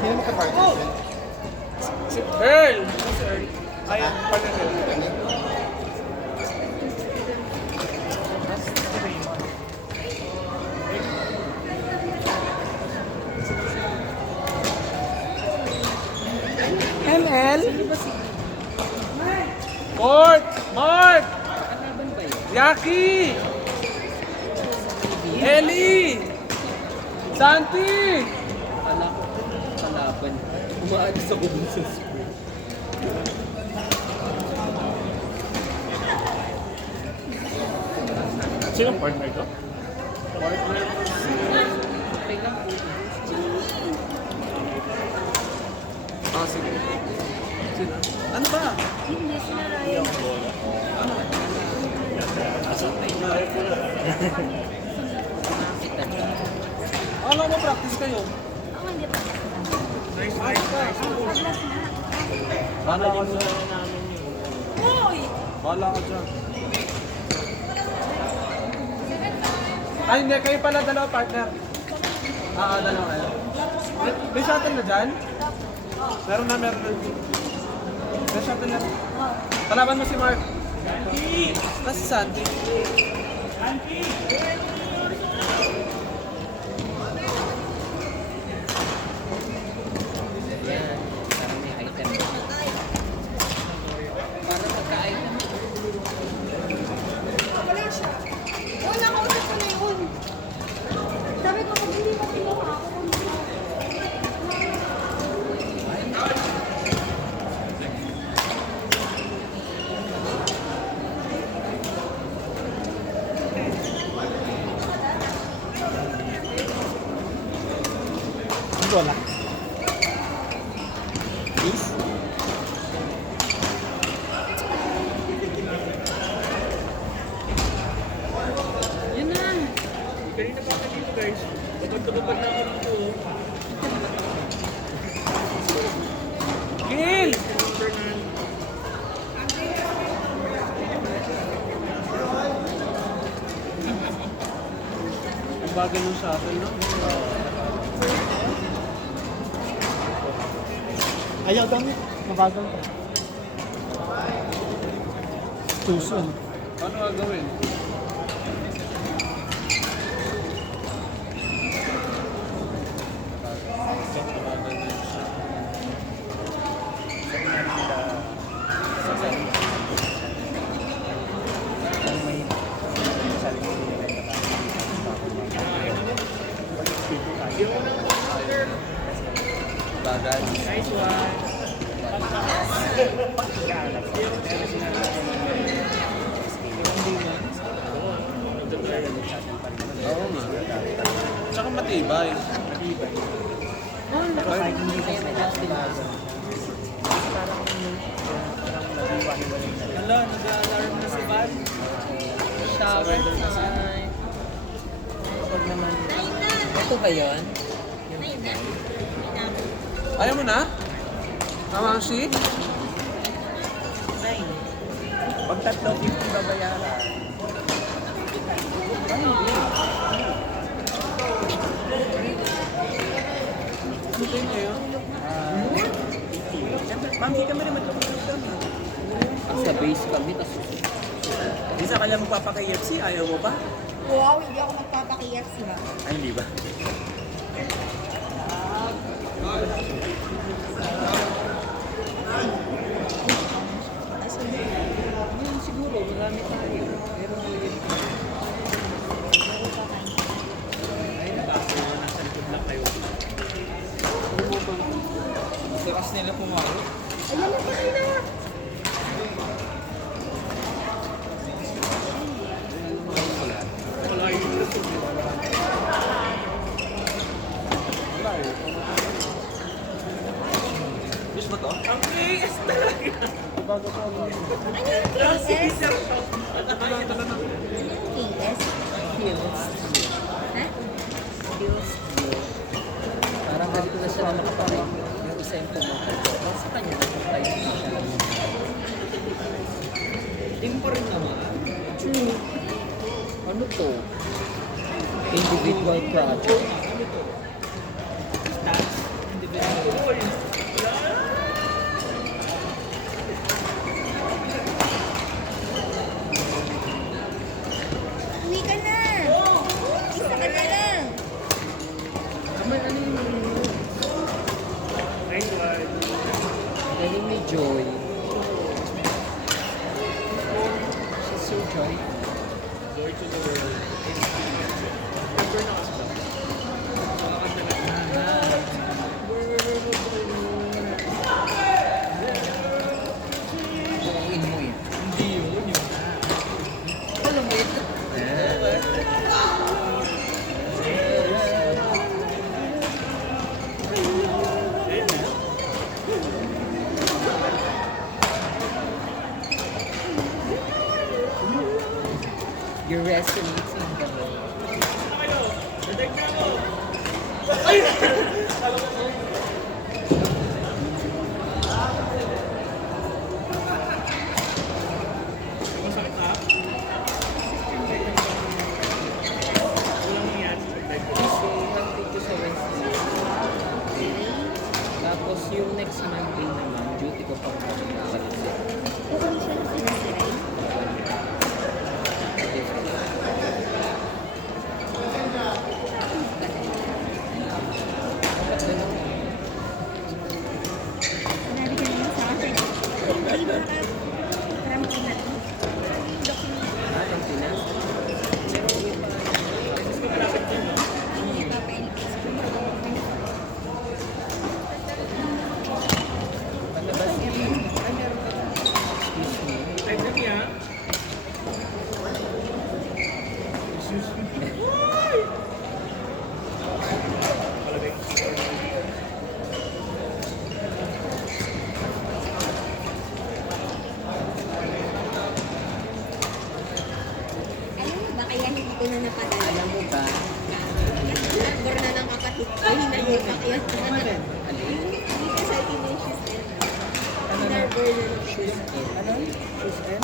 Sino magka-partner? Si Earl! Si Earl. Ayan, partner Earl. ML? Court! Mark! Yaki! Ellie! Santi! Kala ko, kalaban. Umaalis ako dun sa spring. Sino partner ko? Ah, sige. Sino? Ano ba? Hindi, sila Ryan. Alam mo, practice kayo. Ako hindi pa. Nice, nice, nice. Paglas na. Bala ka dyan. Hoy! Bala ka dyan. Ay, hindi. Kayo pala dalawa partner. Dalawa kayo. May shuttle na dyan? Meron na, meron na. May shuttle na. Kalaban mo si Mark. Nasa Santi. Yan. Parang may item. Parang magka-item. Wala siya. Oo, nakausap ko na yun. Sabi ko, pag hindi mo kinuha ako, Wala. Please? Yun na. Kanina pa dito guys. Pagod na ako dito. Gil! Ang bagal ng shuttle, no? Ayaw daw niya. Mabagal ka. Tuson. Ano gagawin? Bagal. Nice one! Oo nga. Tsaka matibay. Kahit hindi ka sa last Hala, nag-alarm na si Val. shower time. Huwag naman. Ito ba yun? ayun na. Ayaw mo na? Tama ang sheet? 9. Pag tatlo, 50 babayaran. Ano din ngayon? Ma'am, hindi kami naman tumulong doon. Sa base kami, tapos Isa ka lang magpapaka-KFC, ayaw mo ba? Wow, hindi ako magpapakiyafs ba? Ay, hindi ba? yun siguro, marami tayo. Pero Lakas nila pumawi. Ayan na, sakay na. Wish mo to? Ang KS talaga! Bago po ako. Ano yung KS? KS? Hills. Ha? Hills. Parang ganito na siya na nakaparin. Yung isa yung pumunta ko. Basta sa kanya na tayo na siya lang. Team pa rin naman. True. Ano to? Individual project. Individual. Joy. She's so joy. Joy to the world. Remember na kasi ba? Bukuin mo eh. Hindi yun. Alam mo ito. You're resonating the world. Masakit ha? Walang nangyari sa life ko. So, nandito sa Wednesday. Tapos yung next Monday naman, duty ko pang pagkakalit. Bukod siya sa Israel. Sinabi ka naman sa akin. Parang pinat. Ang Pinas. Palabas niya. Excuse me. Ay, dami ha? Alam mo ba kaya hindi ko na napadala? Alam mo ba? Number na ng kapatid ko, hinahipak yun. Alin? Hindi ka sa akin yung shoes na. Ano na? Number na ng Shoes in. Ano? Shoes in?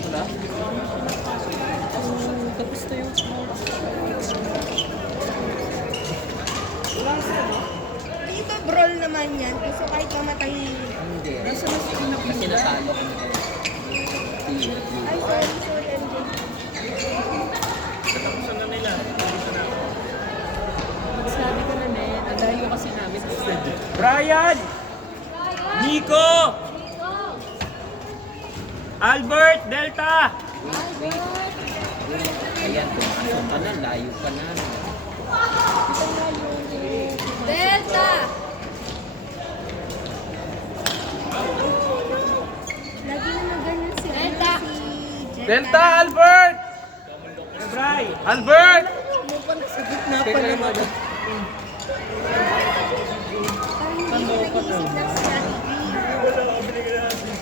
Wala? Tapos na yung Dito, brawl naman yan. Gusto kahit mamatay. hindi. Kasi natalo ko nila. Ay, sorry, MJ. Katapusan na nila. Katapusan na ako. Magsabi ka na, Nen. Ang layo kasi namin. Brian! Nico! Albert! Delta! Ayan, pumasok ka na. Layo ka na. Delta! Lagi na ganyan si Delta. Delta, Albert! Bry! Albert! Sa gitna pa naman. Parang hindi ko nag-iisip ng strategy.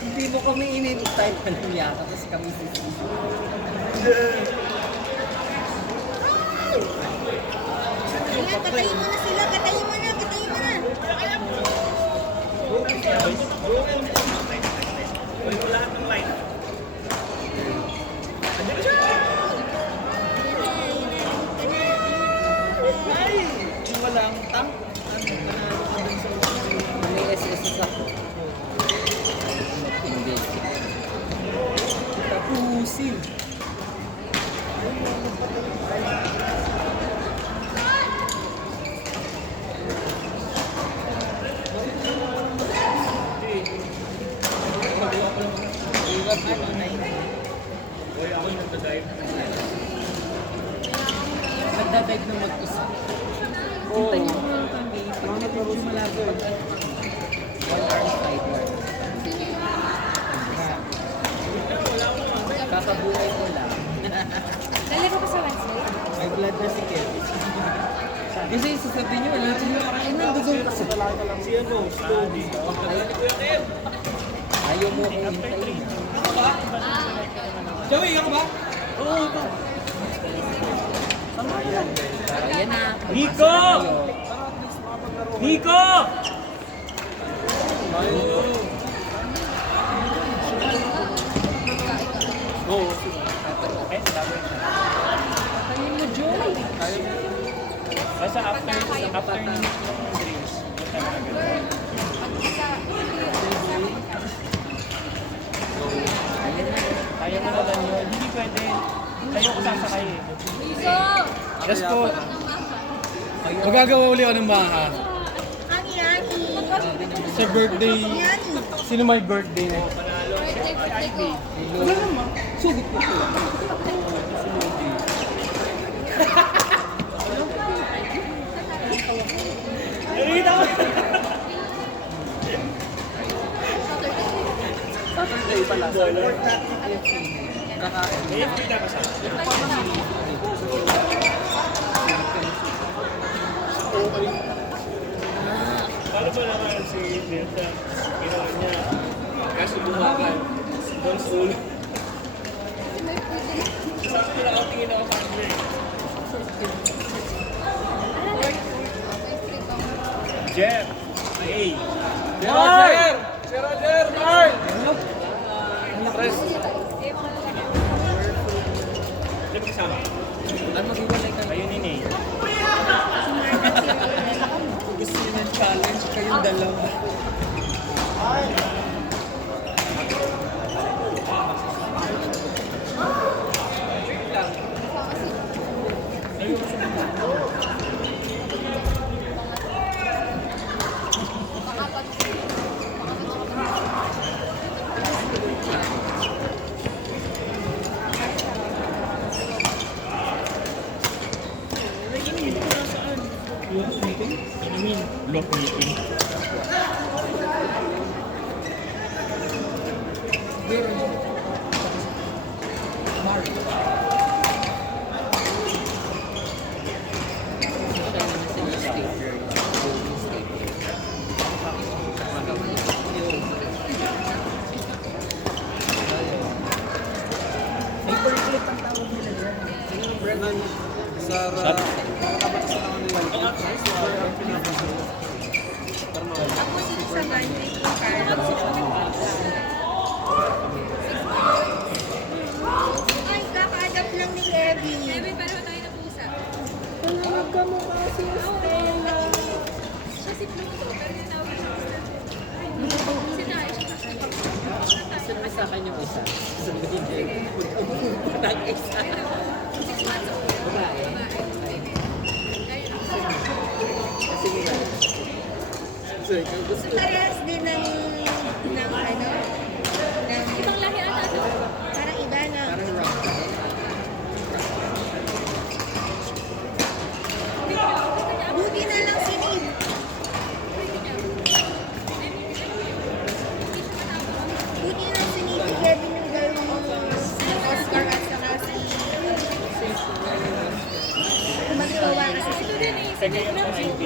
Hindi mo kami in-invite pa ng yaka. Tapos kami sisisi. Ingat, patayin mo na sila. Patayin mo na, patayin mo na. Kunin mo lahat ng light. Walang tank. May SSS ako. Hindi. Tapusin. Boy, ako yung nagdadive. Nagdadive na mag-isa. Hintayin mo lang kami. Pag medyo malago. 1 hour fighter. Kakabuhay ko lang. Dali ko pa sa Wednesday. May blood na si Ken. Kasi sasabihin nyo, wala siya nakakain ng dugong kasi. Si ano, slowly. Ayaw mo akong hintayin. Joey, ako ba? Ayan na. Nico! Nico! Go. Eh, sabi. Patayin mo, Joy. Basta after ng drinks. Ayan na. Kaya mo na lang yun. Hindi pwede. Tayo ko sasakay eh. So, Yes po. Magagawa uli ako ng maha. Ani, ani. Sa birthday. Yani. Sino may birthday na? Birthday ko. Wala naman. Sugit ko siya. Saturday pala. Kakain. Paano ba naman si Delta? Ginawa niya. Kaso bumakan. Doon sa ulo. Sakto lang ako tingin ako sa kanila eh. Jeff. Hey. Roger! Si Roger! Mark! Press. Jeff kasama. Ano mag-iwalay kayo? Ayun yun eh. Gusto niyo ng challenge kayong dalawa. Inumin. Lock meeting. Sarah. Ako si sa birthday ko, Carlos. Ay, kaka-adapt lang ni Kevin. Kevin, pareho tayo na pusa. Wala ka mo kasi, Stella. Siya si Pluto, pero tinawag siya Sinaya siya kasi. Sabi sa akin yung isa. Sabi niya. Nag-isa. 6 months old. Babae. Sige nga. So, ikaw gusto. Parehas din ng ano, ng Ibang lahi ata ito. parang iba na. Parang rock. Buti na lang si Nib. Buti na lang si Nib, si Kevin yung dalawang Oscar at saka si magsawa kasi si Kaya yung mga ID.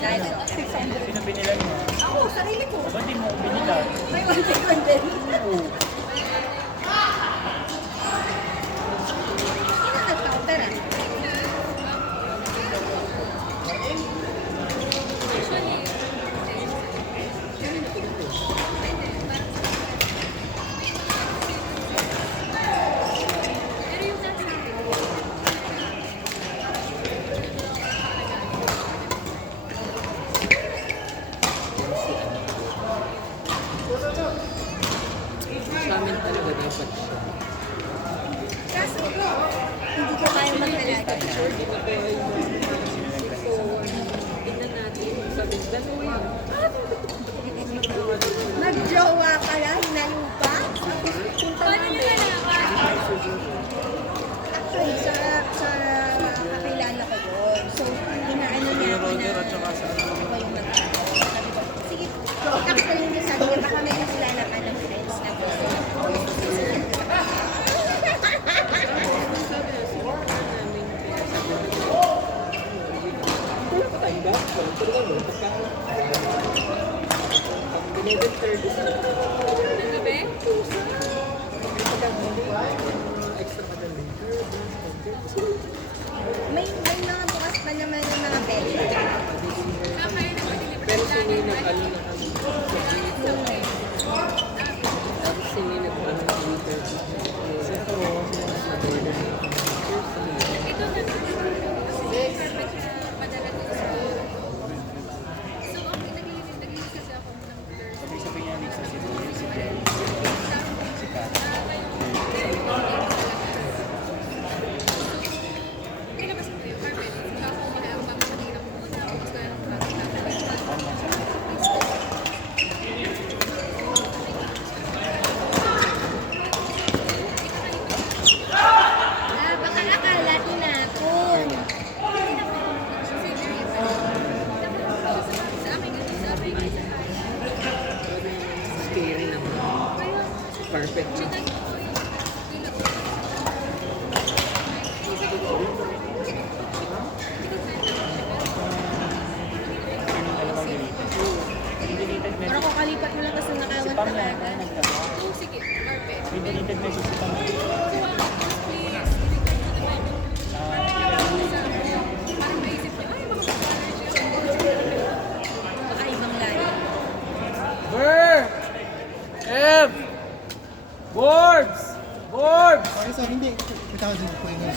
dahil 600. Sino binilan mo? Ako, sarili ko. Ba't di mo binilan? May 100. Sino nagkaunter ah? Pero yung nasa Sa amin talaga dapat siya. Kaso, hindi ko kaya magkalagay. Tingnan natin. Sabi, dalawa yun. Nag-jowa ka lang, hinalupa. paano yung nalaman? Actually, sa kakilala ko yun. So, inaano niya ako na ako yung nagkakaroon. Sabi ko, sige, actually, hindi sabi niya, baka may kakilala ka ng friends na gusto. Pag 11:30 sa ilipat mo lang kasi nakawan Si ka Pam na agad. nagtanong. Oh, sige, carpet. May deleted message si Pam. So, please, i-record mo naman yung parang maisip niyo, ay, makapag-partner siya. Baka ibang layo. Ber! Ev! Boards! Boards! Okay, so hindi. Kita ko din po yun.